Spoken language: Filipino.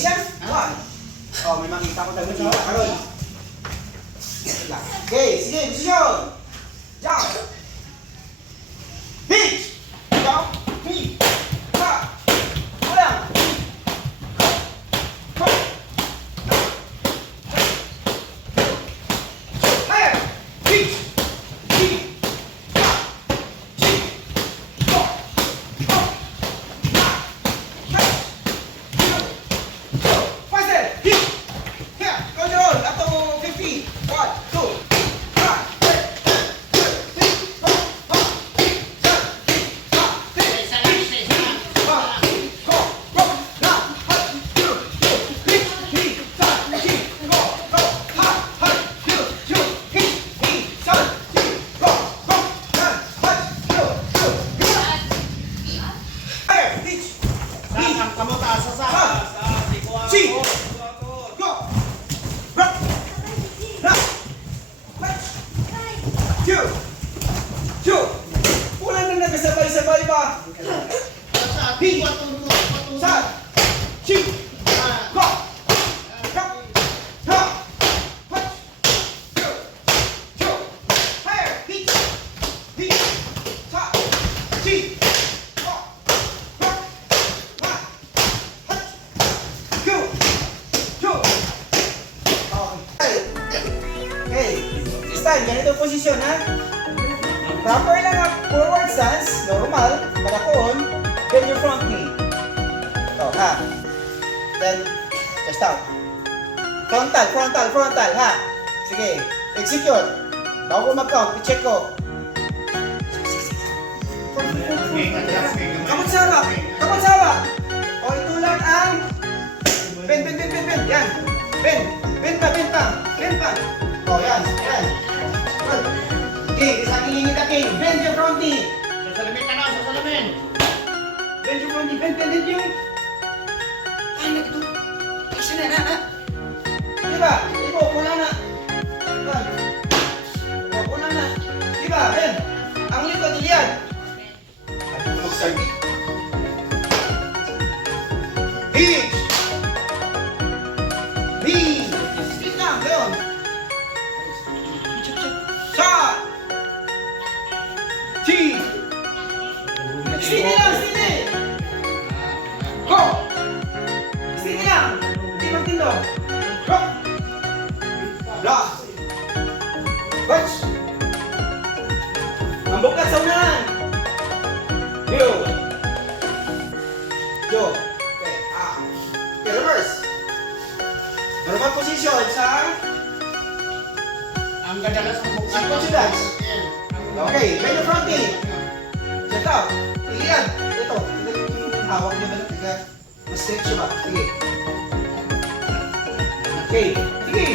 siya? One. Oh, may makita ko tayo dito. Karon. Okay, sige, position. Jump. Pitch. Jump. Pitch. Ha. Ulang. Higher. Pitch. Pitch. Ulan na nagsabay-sabay ba? Hit! Sat! Ching! Go! Go! Go! Punch! Go! Go! Higher! Hit! Hit! Sat! Ching! Go! Go! Ha! Punch! Go! Go! Okay. This time, ganito posisyon ha? Proper lang ang forward stance, normal, malakon, then your front knee. Ito, ha? Then, just out. Frontal, frontal, frontal, ha? Sige, execute. Bago ko mag-count, i-check ko. Kamot sa haba, kamot sa haba. O, ito lang ang bend, bend, bend, bend, bend, yan. Bend, bend pa, bend pa, bend pa. O, yan, yan. Good. Okay, sa aking ingit aking. Bend your front knee. Sa salamin ka na, sa salamin. Bend your front knee. Bend yung. Ay, nagito. Action na, ha? Diba? Ibo, wala na. Diba? O, wala na. Diba? Bend. Ang likod, iliad. At mag-sargi. Hitch. Knee. Split na, gayon. Shot. T. Sini lang, sini. Go. Sini lang. Hindi magtindo. Go. Block. Watch. Ang bukat sa unahan. Yo. Yo. Okay, okay, reverse. Normal position sa Ang ganda ka sa bukas. sequence dance. Okay, bend your front knee. Check out. Iliad. Ito. Hawak niyo ba? Tiga. Mas stretch siya ba? Sige. Okay. Sige.